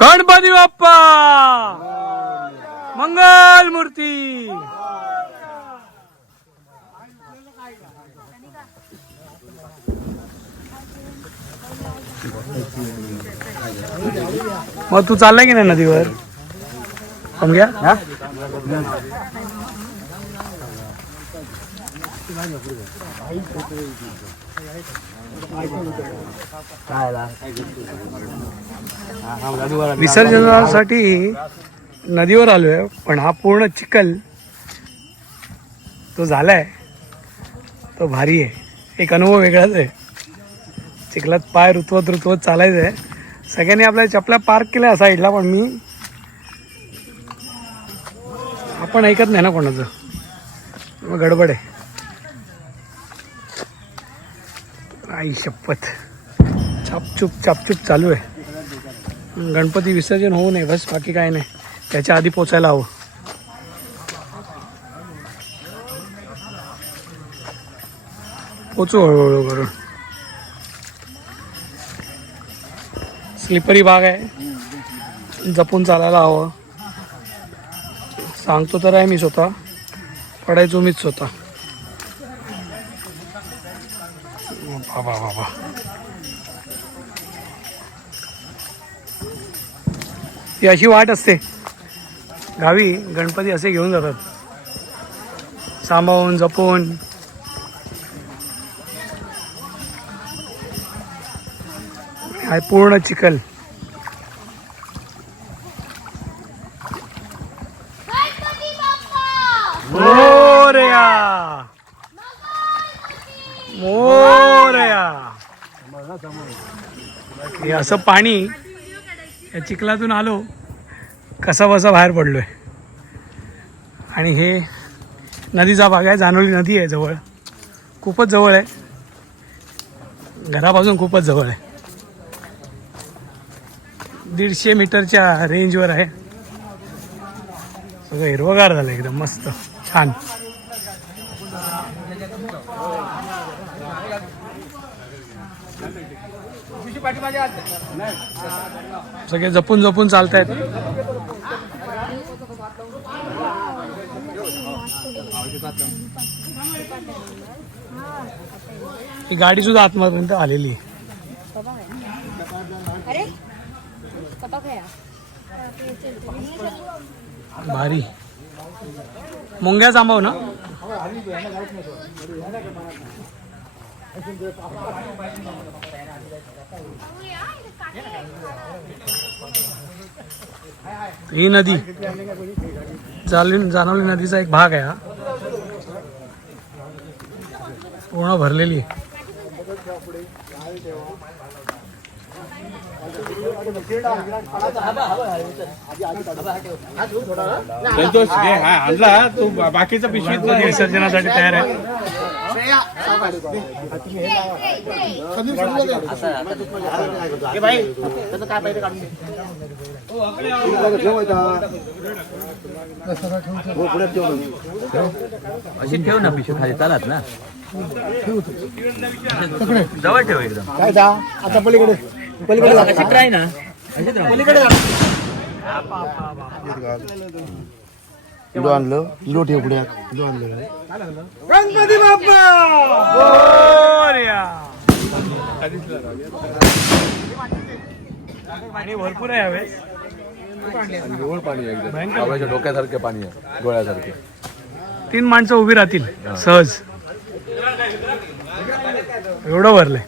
गणपती बाप्पा! मंगल मूर्ती! मग तू चाललाय की नाही नदीवर? समजा विसर्जनासाठी नदीवर आलोय पण हा पूर्ण चिखल तो झालाय. तो भारी आहे. एक अनुभव वेगळाच आहे. चिखलात पाय रुतवत रुतवत चालायचं आहे सगळ्यांनी आपल्या चपल्या पार्क केल्या साईडला पण मी आपण ऐकत नाही ना कोणाचं. मग गडबड आहे. आई शपथ. छापचूप छापचूप चालू आहे. गणपती विसर्जन होऊ नये बस बाकी काय नाही. त्याच्या आधी पोचायला हवं. पोचू हळूहळू करून स्लिपरी भाग आहे. जपून चालायला हवं. सांगतो तर आहे मी स्वतः. पडायचो मीच स्वतः. बाबा बाबा ही अशी वाट असते. गावी गणपती असे घेऊन जातात. सांभाळून जपून. हाय पूर्ण चिखल गणपती बाप्पा मोरया मोरया हे असं पाणी या चिखलातून आलो कसा बसा बाहेर पडलोय. आणि हे नदीचा भाग आहे जानोली नदी आहे जवळ. खूपच जवळ आहे. घरापासून खूपच जवळ आहे. दीडशे मीटरच्या रेंजवर आहे. सगळं हिरवगार झालं एकदम मस्त छान. सगळे जपून जपून चालतायत. ही गाडी सुद्धा आतपर्यंत आलेली. आहे अरे कपा गया भारी. मुंग्या सांभाव ना? ही नदी. जालवी जानवली नदीचा एक भाग आहे हा. पूर्ण भरलेली आहे. संतोष हा आणला तू बाकीचा पिशवीत विसर्जनासाठी तयार आहे. अशी ठेव ना पिशवी खाली चालत ना जवळ ठेव एकदम काय जा आता पलीकडे पलीकडे जा. अशी ट्राय ना अशी try. पलीकडे जा. किलो आणलं. आणलं. गणपती बाप्पा! मोरया. पाणी भरपूर आहे यावेळेस. निवळ पाणी आहे एकदम. भयंकर. बाबाच्या डोक्यासारखे पाणी आहे. डोळ्यासारखे. तीन माणसं उभी राहतील. सहज. एवढं भरलंय.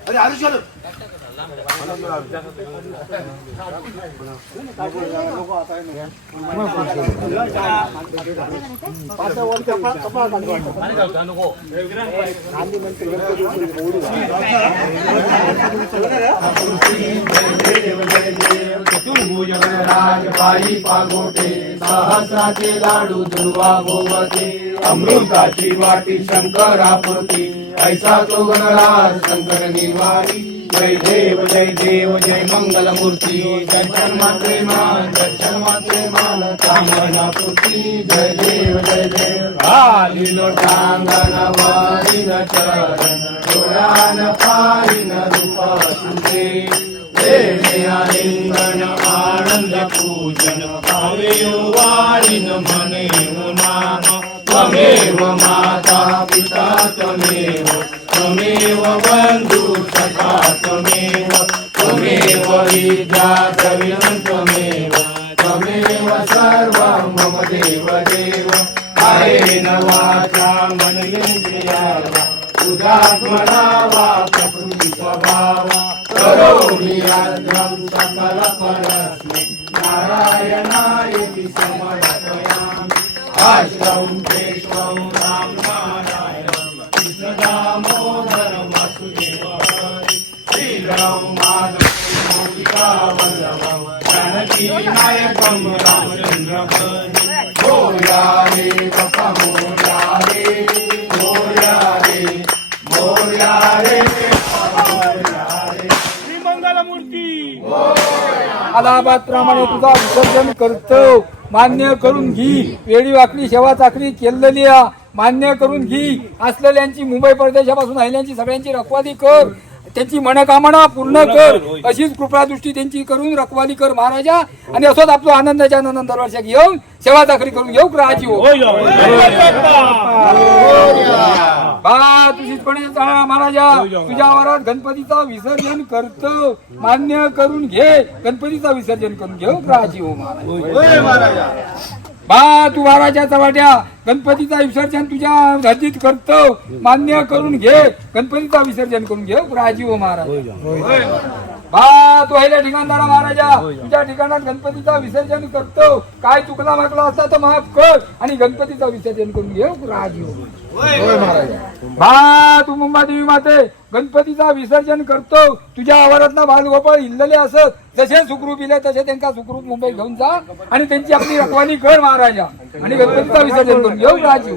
राजबाई पागोटे सहस्राचे लाडू दुर्वा गोवते अमृताची वाटी शंकरापती ऐसा तो गणराज शंकर निवारी. जय देव जय देव जय मंगल मूर्ती दर्शन मात्रे मान दर्शन मात्रे मान कामना पूर्ती जय देव जय देव. आली नांगण वारी न चरण पारी न रूप तुझे देणे आलिंगन आनंद पूजन भावे न मने नाम त्वमेव माता पिता त्वमेव त्वमेव बंधु त्वमेव त्वमेव विद्या द्रविणं त्वमेव त्वमेव सर्वं मम देव देव हरेण वाचा मनयेन्द्रिया उदात्मना वा प्रकृति स्वभावा करोमि यज्ञं सकलपरस्मै नारायणायति समर्पयामि। अष्टं केशवं अलाहाबाद प्रमाणे मोर्या रे मोर्या रे मोर्या रे मोर्या रे तुझा विसर्जन करतो मान्य करून घी. वेळी वाकडी सेवा चाकरी केलेली मान्य करून घी. असलेल्यांची मुंबई परदेशापासून आलेल्यांची सगळ्यांची रखवाली कर. त्यांची मनकामना पूर्ण कर. अशीच कृपादृष्टी त्यांची करून रखवाली कर महाराजा. आणि असोच आपला आनंदाच्या आनंद दरवर्षी घेऊन सेवा चाकरी करून घेऊ राहायची हो बा महाराजा. तुझ्या वरात गणपतीचा विसर्जन करतो. मान्य करून घे. गणपतीचा विसर्जन करून घेऊ राजी हो महाराज. बा तू वाराच्या चवाट्या गणपतीचा विसर्जन तुझ्या हद्दीत करतो मान्य करून घे. गणपतीचा विसर्जन करून घेऊ राजीव महाराज. बा तू ह्या ठिकाणदारा महाराजा. तुझ्या ठिकाणात गणपतीचा विसर्जन करतो. काय चुकला मागला असता तर माफ कर. आणि गणपतीचा विसर्जन करून घेऊ राजी. हो होय महाराजा. बा तू मुंबादेवी माते गणपतीचा विसर्जन करतो. तुझ्या आवारातला बालगोपाळ इल्लले असत. जसे सुखरूप इले तसे त्यांना सुखरूप मुंबई घेऊन जा. आणि त्यांची आपली रखवाली कर महाराजा. आणि गणपतीचा विसर्जन करून घेऊ राजीव